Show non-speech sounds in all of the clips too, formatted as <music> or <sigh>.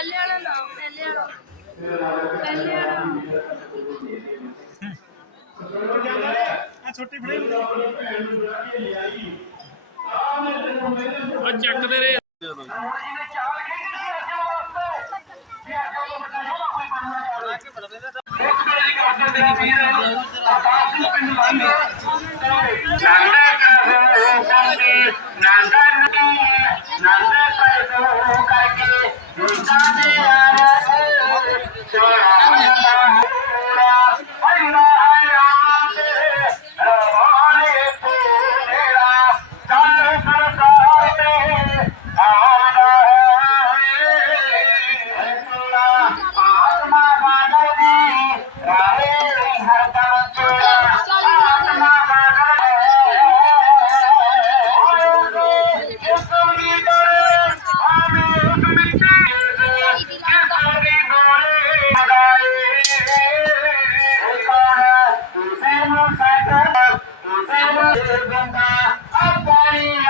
ਪਹਿਲੇ ਵਾਲਾ ਨਾ ਪਹਿਲੇ ਵਾਲਾ। ਪਹਿਲੇ ਵਾਲਾ। ਛੋਟੀ ਫੜੀ ਉਹ ਚੱਕਦੇ ਰਹੇ। ਨੰਦਾ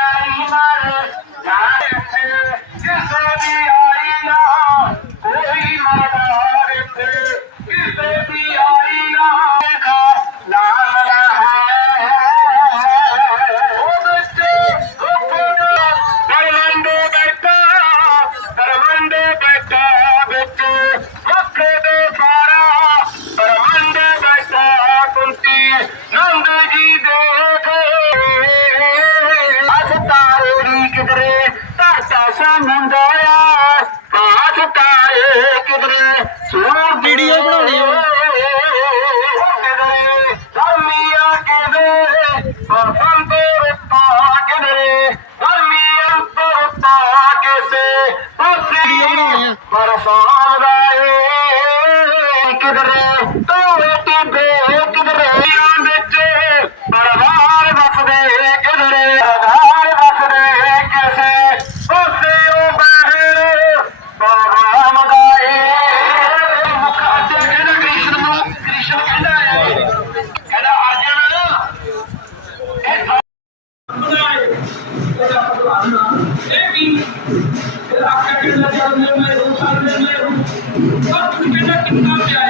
আর ইমান मर्मिया कि बसांद रुपा के नमीअ तरे बरसात आधरे और उसके अंदर कितना प्यार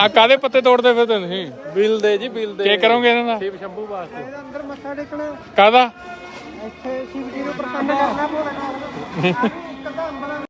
ਆ ਕਾਦੇ ਪੱਤੇ ਤੋੜਦੇ ਫਿਰ ਤੁਸੀਂ? ਬਿੱਲ ਦੇ ਜੀ ਬਿੱਲ ਦੇ। ਕੀ ਕਰੋਗੇ ਇਹਨਾਂ ਦਾ? ਸ਼ਿਵ ਸ਼ੰਭੂ ਵਾਸਤੇ। ਅੰਦਰ ਮੱਥਾ ਟੇਕਣਾ। ਕਾਦਾ ਇੱਥੇ ਸ਼ਿਵ ਜੀ ਨੂੰ ਪ੍ਰਸੰਨ ਕਰਨਾ ਭੋਲੇ ਨਾਲ <laughs>